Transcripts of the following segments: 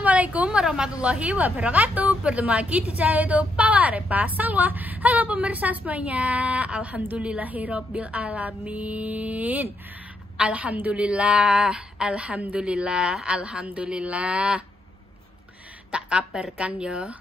Assalamualaikum warahmatullahi wabarakatuh. Bertemu lagi di channel YouTube Pawarepa Salwa. Halo pemirsa semuanya. Alhamdulillahirabbil alamin. Alhamdulillah. Tak kabarkan ya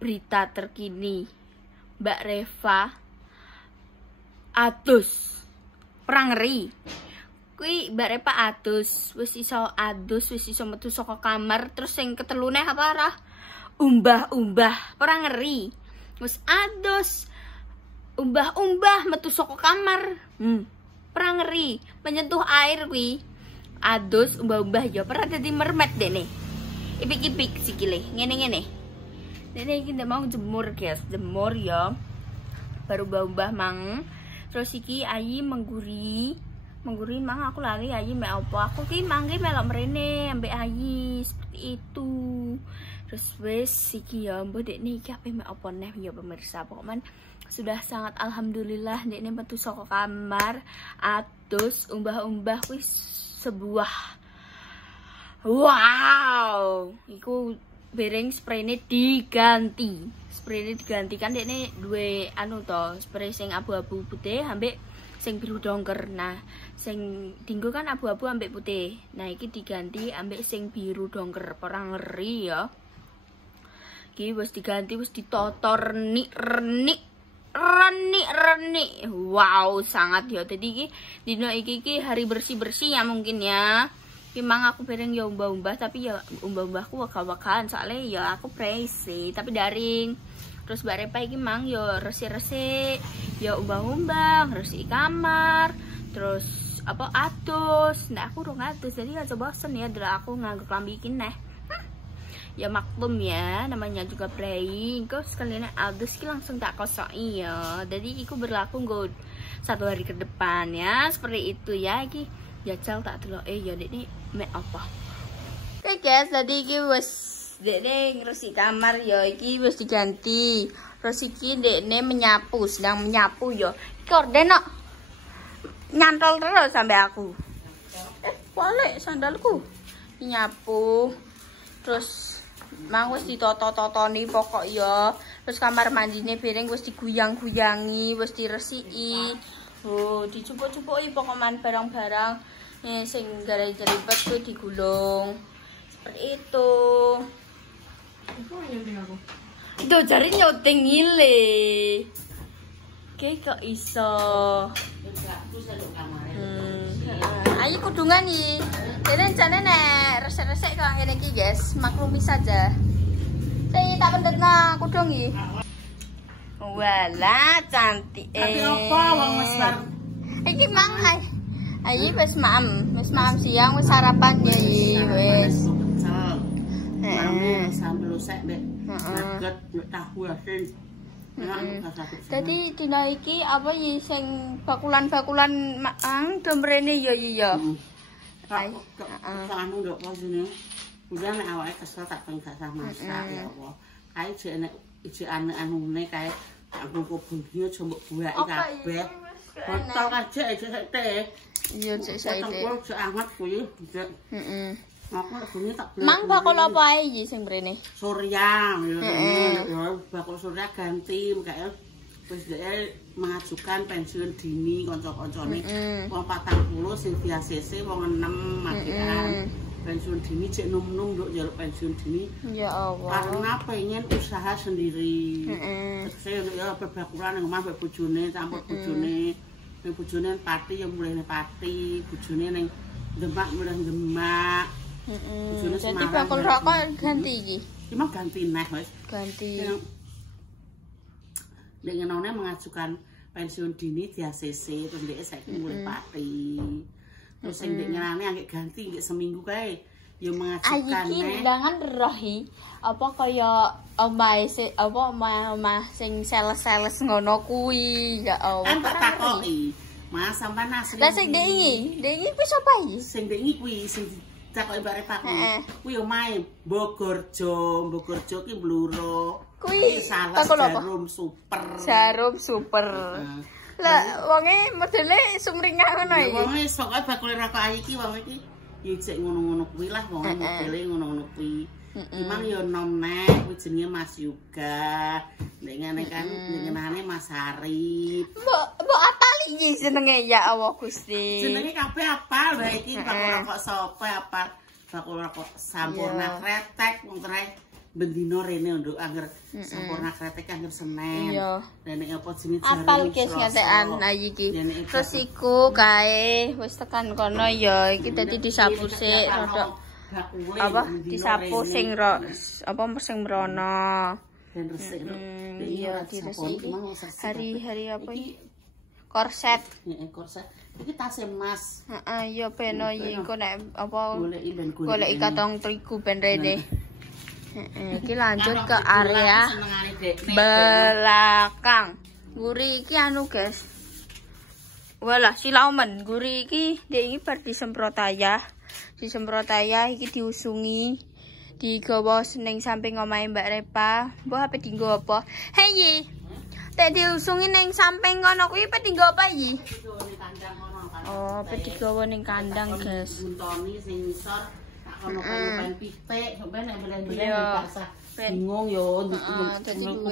berita terkini. Mbak Reva adus perang ngeri. Kui Mbak Reva adus, wis iso metu saka kamar, terus sing ketelune apa arah umbah-umbah perang ngeri. Wis adus umbah-umbah metu saka kamar. Perang ngeri, menyentuh air kui. Adus umbah-umbah ya pernah dadi mermaid dene. Ipik-ipik sikile, ngene-ngene. Dene iki ndak mau jemur, guys. Jemur ya. Baru umbah-umbah mang. Terus iki ayi mengguri mang aku lali ayi mek apa aku ki mangke melok mrene ambek ayi seperti itu. Terus wis iki ya mbok dekne iki ape mek apa neh ya pemirsa. Pokoknya sudah sangat alhamdulillah dekne metu saka kamar atus umbah-umbah wis sebuah wow. Iku bereng sprayne diganti. Sprayne diganti kan dekne duwe anu to, spray sing abu-abu putih ambek sing biru dongker. Nah, sing dinggo kan abu-abu ambek putih. Nah, iki diganti ambek sing biru dongker. Perang ngeri ya. Iki wis diganti, wis ditotor renik. Wow, sangat ya. Jadi iki dino iki hari bersih-bersih ya mungkin ya. Iki mang aku bareng ya umbah-umbah, tapi ya umbah-umbahku waka-wakaan soalnya ya aku presi, tapi daring. Terus Mbak Reva iki mang yo resik-resik, yo umbang-umbang, resik kamar, terus apa atus. Nah aku urung atus, jadi aja bosen ya dulu aku nganggo klambi iki neh. Ya maklum ya, namanya juga playing. Kok sekalian atus iki langsung tak kosoki ya. Jadi iku berlaku nggo 1 hari ke depan ya, seperti itu ya. Iki jajal tak delok ya ini mek apa. Oke guys, jadi iki wis dekne ngresik kamar ya, iki wis diganti. Terus iki dekne menyapu, sedang menyapu ya. Iki orden kok nyantol terus sampai aku. Balik sandalku. Nyapu. Terus mang wis ditoto-totoni pokok ya. Terus kamar mandine piring wis diguyang-guyangi, wis diresiki. Oh, dicupuk-cupuki pokoknya barang-barang sing gara-gara kuwi digulung. Seperti itu. Itu jari nyuting ngile. Oke kok iso. Ayo kudungan iki. Dene jane nek resek-resek kok ngene iki, guys. Maklumi saja. Saya tak pendetna kudung iki. Wala cantik. Tapi apa wong wis bar. Iki mang ayi wis maam siang wis sarapan ya wis. Mame sambel lusek mbek nugget tahu asin. Dadi dina iki apa ya sing bakulan-bakulan mang do mrene ya ya. Anu ndok posine. Udah nek awake kesel tak pengen masak ya apa. Kae jek nek ijek anune kae aku bengi aja mbok buaki kabeh. Botol aja ijek teh. Iya cek saiki. Botol jek anget kuwi ijek. Aku bengi tak beli. Mang bakul apa ae iki sing mrene? Surya ya bakul surya ganti kae wis dhek mengajukan pensiun dini kanca-kancane wong 40 sing diACC wong 6 makian. Pensiun dini cek num-num nduk njaluk pensiun dini. Ya Allah. Karena pengen usaha sendiri. Terus ya berbakuran nang omah mbek bojone, campur bojone. Ning bojone pati ya mulihne pati, bojone ning Demak mulih Demak. Jadi bakul rokok ganti iki. Cuma ganti neh wis. Ganti. Nek ngenone mengajukan pensiun dini di ACC terus ndek saiki mulih pati. Terus sing ndek ngenane anggek ganti nggih seminggu kae. Ya mengajukan iki undangan rohi apa kaya omahe omah sing sales-sales ngono kuwi ya Allah. Kan tak takoki. Mas sampean asli. Lah sing ndek iki wis apa iki? Sing ndek iki kuwi sing takoki Mbak Reva kuwi omahe Bogorjo ki Bluro. Kuwi takon apa? Jarum super. Lah wonge modele sumringah ngono iki. Wonge pokoke bakul rokok ayi iki wong iki ya cek ngono-ngono kuwi lah wong modele ngono-ngono kuwi. Memang yo nom nek kuwi jenenge Mas Yuga. Nek ngene kan jenengane Mas Arif. Mbok atali iki jenenge ya Allah Gusti. Jenenge kabeh apal wae iki kok sapa apal. Bakul rokok Sampurna Kretek wong trek bendino rene nduk anger Sampurna Kretek anger Senin. Iya. Dan nek apa jenenge jarum. Apal guys ngatekan iki. Terus iku kae wis tekan kono ya iki dadi disapu sik rodok apa disapu sing apa sing mrono. Dan resik. Iya diresik. Hari-hari apa iki? Korset. Heeh, korset. Iki tas Mas. Heeh, ya ben iku nek apa golek golek katong terigu ben rene. Heeh, iki lanjut ke area belakang. Guri iki anu, guys. Walah, silaumen. Guri iki dia iki bar disemprot ayah. Disemprot ayah iki diusungi. Digawa ning samping omahe Mbak Repa. Mbok HP dienggo apa? Hei. Tek diusungi ning samping kono kuwi pe dienggo apa iki? Oh, pe digawa ning kandang, guys. Buntoni sing ngisor tak kono pengen pitik, sampe nek belen-belen bingung yo nduk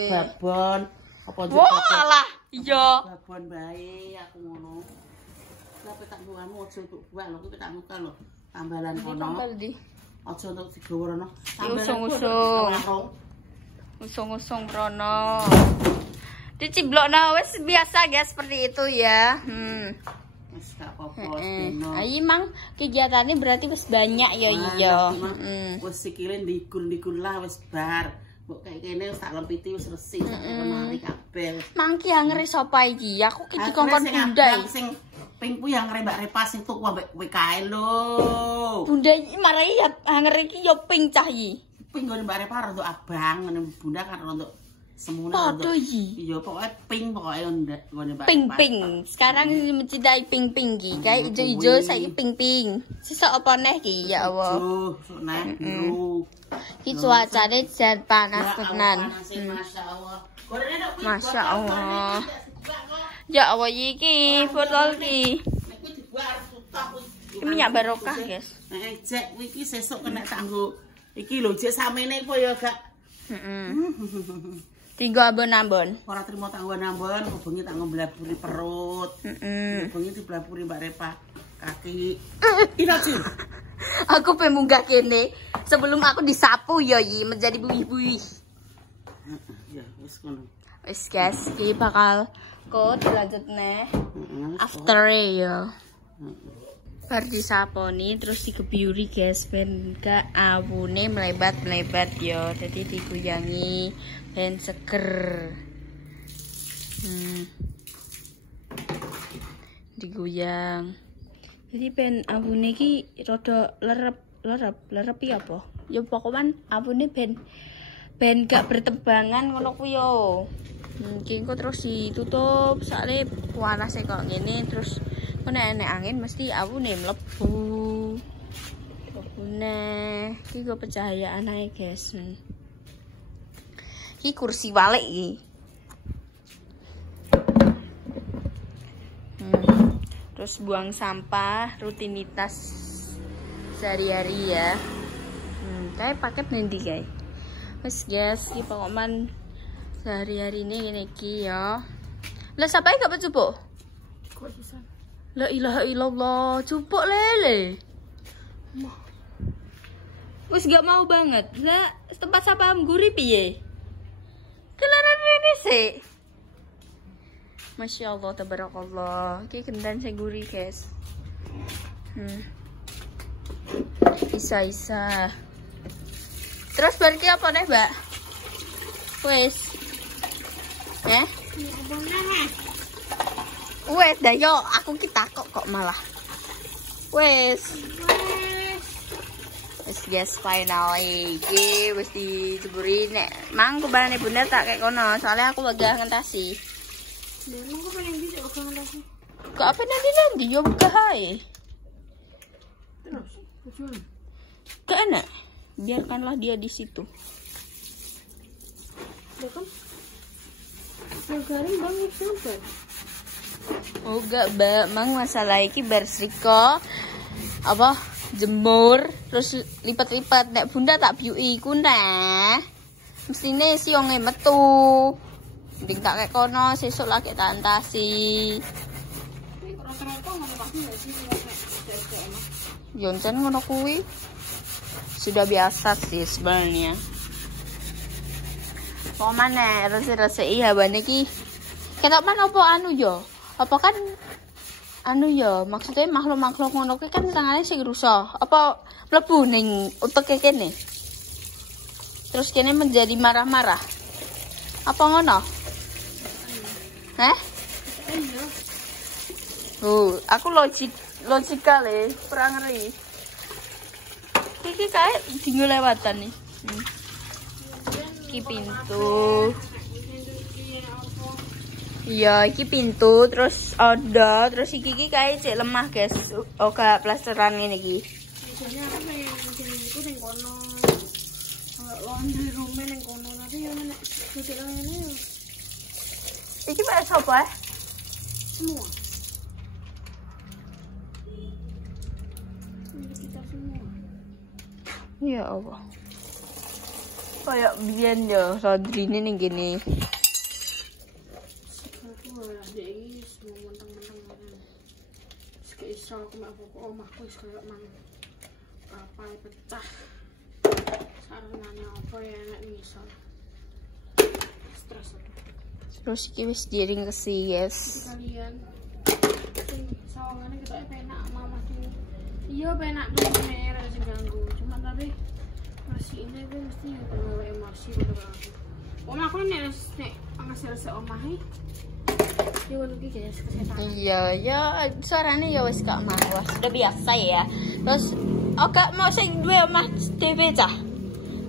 babon. Apa wah, alah. Iya. Babon bae aku ngono. Lah petak buahmu aja untuk buah lho, petak muka lho. Tambalan kono. Tambal di. Aja untuk digawa rono. Usung-usung. Usung-usung rono. Diciblokno wis biasa guys seperti itu ya. Wis gak apa-apa dino. Ayi mang kegiatannya berarti wis banyak ya iya. Wis sikile ndigur-ndigur lah wis bar. Mbok kayak kene wis tak lempiti wis resik sampe lemari kabeh. Mangki angere sapa iki? Aku ki dikongkon bunda sing pingku yang Mbak Repa sing tuku ambek kowe kae lho. Bunda iki marai angere iki yo ping cah iki. Ping ngene Mbak Repa rada abang ngene bunda kan rada semune rada iki. Iya pokoke ping pokoke ngene Mbak Repa. Ping-ping. Sekarang mencintai ping-ping iki. Kayak ijo-ijo saiki ping-ping. Sesuk apa neh iki ya Allah. Sok neh biru. Ki cuacane jan panas tenan. Masya Allah. Ya Allah iki botol iki. Iki minyak barokah, guys. Heeh, Jek kuwi iki sesuk kena tak nggo. Iki lho Jek samene apa ya gak? Tinggo ambon-ambon. Ora trimo tak ambon-ambon, bengi tak ngemblaburi perut. Bengi diblaburi Mbak Repa kaki. Ira Jek. Aku pengen munggah kene sebelum aku disapu ya menjadi buih-buih. Ya wis ngono. Wis guys, iki bakal kok dilanjut neh. After ya. Bar disaponi terus dikebiuri guys ben gak awune melebat-melebat ya. Jadi digoyangi ben seger. Digoyang. Jadi ben abune iki rada lerep ya apa? Ya pokoknya abune ben gak bertebangan ngono ku yo. Mungkin kok terus ditutup soalnya panasnya kok ngene terus nek angin mesti abune mlebu. Abune iki go pencahayaan ae guys. Iki kursi balik iki. Terus buang sampah rutinitas sehari-hari ya. Kayak paket nanti guys. Wes guys, iki pengumuman sehari-hari ini ngene iki ya. Lah sampai gak cupuk? Kok bisa? La ilaha illallah, cupuk lele. Wes gak mau banget. Lah tempat sapam guri piye? Kelaran ini sih. Masya Allah, tabarakallah. Ini kendan saya gurih guys. Isa. Terus berarti apa nih mbak? Wes. Wes dah yo, aku kita kok malah. Wes. Wes guys, finally. Iki wes diceburi nek mang kebarane bunda tak kayak kono, soalnya aku wegah ngentasi. Memang kok pengen bisa ngentasi. Kok apa nanti yo buka hai. Terus, tujuan. Gak enak. Biarkanlah dia di situ. Ya kan? Yang garing banget sampai. Oh enggak, Mbak. Mang masalah iki bersriko apa jemur terus lipat-lipat nek bunda tak biuki iku nah mestine sionge metu mending tak kayak kono sesuk lagi tak antasi Rata-rata ngono pasti nggak sih Yoncen ngono kuwi sudah biasa sih sebenarnya. Kok mana resik-resik iya bane iki. Ketok man apa anu yo? Apa kan anu yo, maksudnya makhluk-makhluk ngono kuwi kan tangane sing rusak. Apa mlebu ning uteke kene? Terus kene menjadi marah-marah. Apa ngono? Hah? Aku logikal kurang ngeri. Iki kae dinggo lewatan nih. Iki pintu. Iya, iki pintu terus ada, terus iki kae cek lemah, guys. Oga plasteran ngene iki. biasanya aku pengen itu ning kono laundry room ning kono tapi yang nek cuci ini Iki mek sapa? semua milik kita semua. Ya Allah. Kayak biyen yo laundry-ne ning kene. Aku lah iki semua menteng-menteng ngono. Sik iso aku mek pokok omahku wis koyo mang kapal pecah. Saranane apa ya enak misal. Stres aku. Terus iki wis diringkesi, guys. Kalian sawangane kita penak mama tuh. Iya penak tuh nek sing ganggu. Cuma tapi masih ini gue mesti bawa emosi udah aku. Omah aku nek ngasil omahe. Yo ngono iki guys kesehatan. Iya, ya suarane ya wis gak mawas. Sudah biasa ya. Terus gak mau sing duwe omah dhewe cah.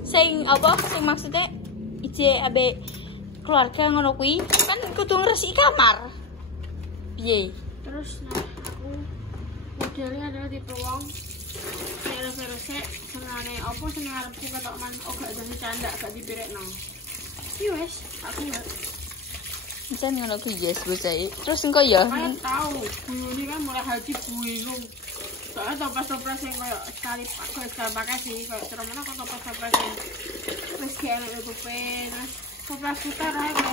Sing apa? Sing maksudnya ije abe keluarga ngono kuwi kan kudu ngresiki kamar. Piye? Terus nah aku modelnya adalah tipe wong nek resek-resek senane apa sing ngarepku ketok man gak jadi canda gak dipirekno. Iya wes, aku enggak. Jan ngono kuwi guys bocah. Terus engko ya. Kayak tahu, dulu ini kan mulai haji builung. Soalnya toples-toples yang kayak sekali pakai sih, kayak ceramah kok toples-toples yang terus kayak enak YouTube, terus toples putar aja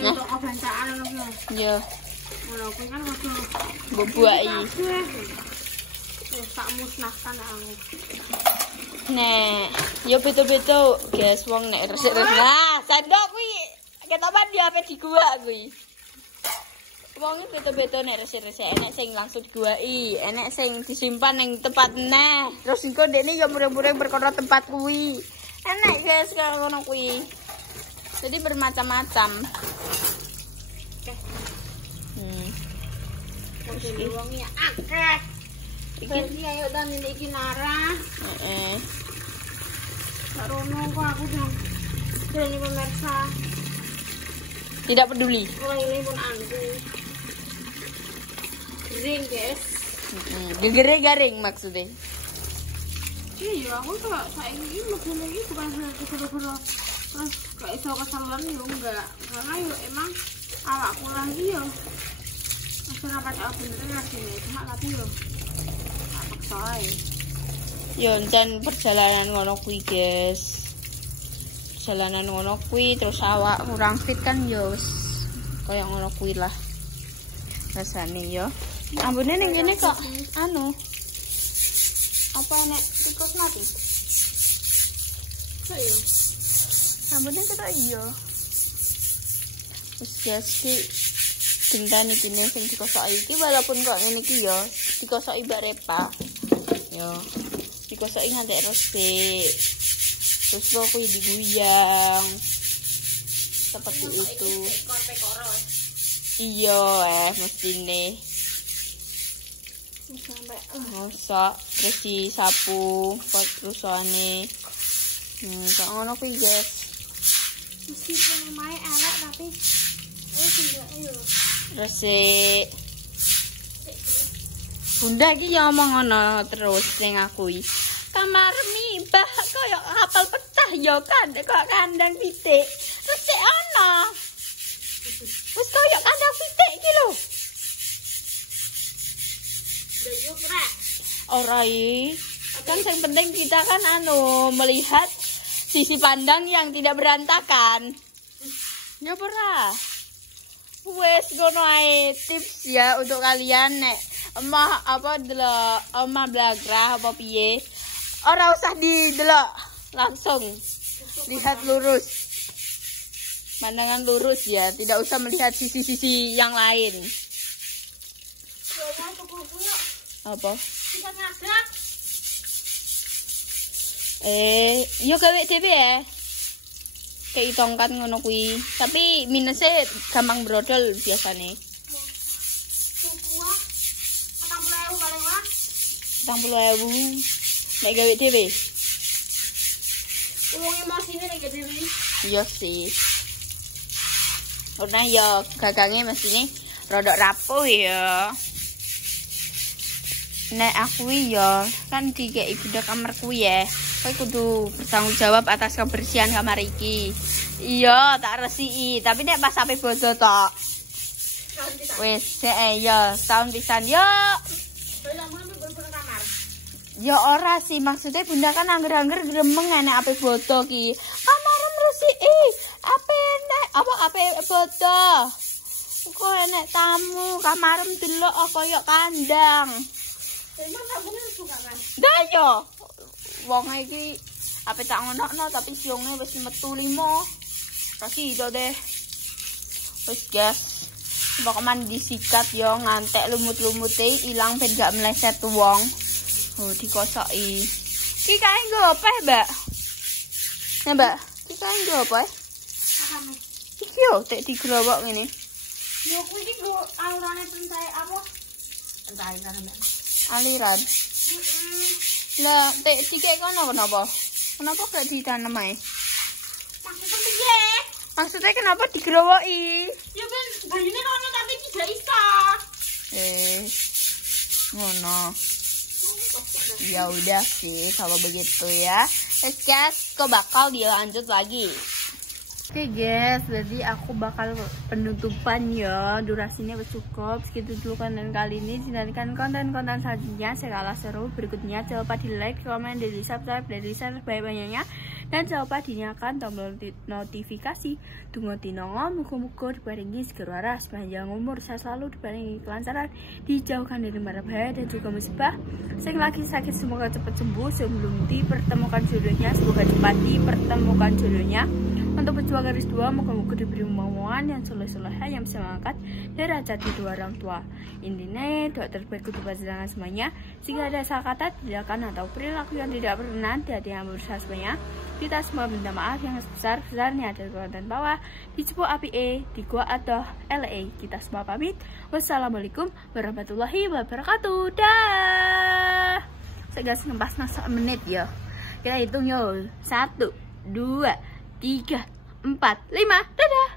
kayak untuk kebancaan loh. Ya, Walaupun kan waktu bubuai. Terus tak musnahkan aku. Nek, yo betul-betul guys wong nek resik-resik. Nah, sendok kuwi ketopan di HP di gua kuwi. Wong iki betul-betul nek resik-resik enek sing langsung diguai, enek sing disimpan ning tempat neh. Terus engko ndekne yo mureng-mureng perkara tempat kuwi. Enek guys kaya ngono kuwi. Jadi bermacam-macam. Jadi wongnya akeh. Iki ayo dan iki Nara. Heeh. Sarono kok aku dong. Jadi pemirsa. Tidak peduli. Oh ini pun aku. Kering guys. Gegere garing maksudnya. Iya aku tuh saat ini lebih lagi bukan bener-bener terus gak iso kesalan yo enggak. Karena yo emang awakku lagi yo. Masih rapat aku bener ngasih cuma tapi yo. Apa soal? Yo jan perjalanan ngono kuwi guys. Perjalanan ngono kuwi terus awak kurang fit kan yo wis kaya ngono kuwi lah. Rasane yo. Ambune ning kene kok anu. Apa enek tikus mati? Kok yo? Ambune ketok iya. Wis guys ki gendane kene sing dikosoki iki walaupun kok ngene iki yo dikosoki mbak Repa. Yo. Dikosoki nganti resik. Terus kok kuwi diguyang. Seperti itu. Iya, mestine. Sampai Masak terus disapu rusane. Kok ngono kuwi, guys. meskipun lumayan elek tapi tidak yo. Resik. Bunda iki ya ngomong ngono terus ning aku iki. Kamar mbah koyo kapal pecah ya kan kok kandang pitik. Resik ana. Wis koyo kandang pitik iki lho. Udah yo, Prek. Ora iki. Kan yang penting kita kan melihat sisi pandang yang tidak berantakan. Ya pernah. Wes ngono ae tips ya untuk kalian nek emah omah blagrah apa piye. Ora usah didelok, langsung lihat lurus. Pandangan lurus ya, tidak usah melihat sisi-sisi yang lain. Apa? Yo gawe dhewe ya. Kayak tongkat ngono kuwi. Tapi minusnya gampang brodol biasane. 40.000 nek gawe dhewe. Uang emosine nek dhewe. Iya sih. Karena ya gagangnya mesine rodok rapuh ya. Nek aku ya kan dikei benda kamarku ya. Kowe kudu bertanggung jawab atas kebersihan kamar iki. Iya, tak resiki, tapi nek pas sampe bodo tok. Wis, ya, tahun pisan yo. Ya ora sih, maksudnya bunda kan angger-angger gremeng enek ape bodo ki. Kamarem resiki, ape bodo. Kok enek tamu, kamarem delok koyo kandang. Emang tabungan suka kan? Dah yo. Wong iki ape tak ngonokno tapi siunge wis metu 5. Kasih itu deh. Wis guys. Pokoknya disikat yo ngantek lumut-lumute ilang ben gak meleset wong. Oh dikosoki. Ki kae nggo apa, Mbak? Nah, Mbak, ki kae nggo apa? Apane? Iki yo tek digrowok ngene. Yo kuwi iki nggo alurane pentai apa? Pentai kan, Mbak. Aliran. Lah, tek dikek kono kenapa? Kenapa gak ditanam ae? Maksudnya piye? Maksudnya kenapa digrowoki? Ya kan bayune kono tapi iki gak iso. Ngono. Ya udah sih kalau begitu ya. Guys, kok bakal dilanjut lagi. Oke guys, berarti aku bakal penutupan ya. Durasinya cukup segitu dulu konten kali ini. Sinarikan konten-konten selanjutnya segala seru berikutnya. Jangan lupa di like, komen, dan di subscribe, dan di share banyak-banyaknya. Dan jangan lupa dinyalakan tombol notifikasi. Tunggu tinongo, muka-muka dibarengi segera waras, sepanjang umur saya selalu dibarengi kelancaran, dijauhkan dari mara bahaya dan juga musibah. Yang lagi sakit semoga cepat sembuh, sebelum dipertemukan jodohnya semoga cepat dipertemukan jodohnya. Untuk pejuang garis 2, moga-moga diberi kemampuan yang soleh-soleha yang bisa mengangkat derajat kedua orang tua. Intinya doa terbaik untuk pasangan semuanya. Jika ada salah kata, tindakan atau perilaku yang tidak berkenan di hati yang berusaha semuanya, kita semua minta maaf yang sebesar-besarnya dari konten bawah di Cepu Api di Gua atau LA. Kita semua pamit. Wassalamualaikum warahmatullahi wabarakatuh. Dah. Saya gas ngepas nasa menit ya. Kita hitung yo. 1, 2, 3, 4, 5. Dadah.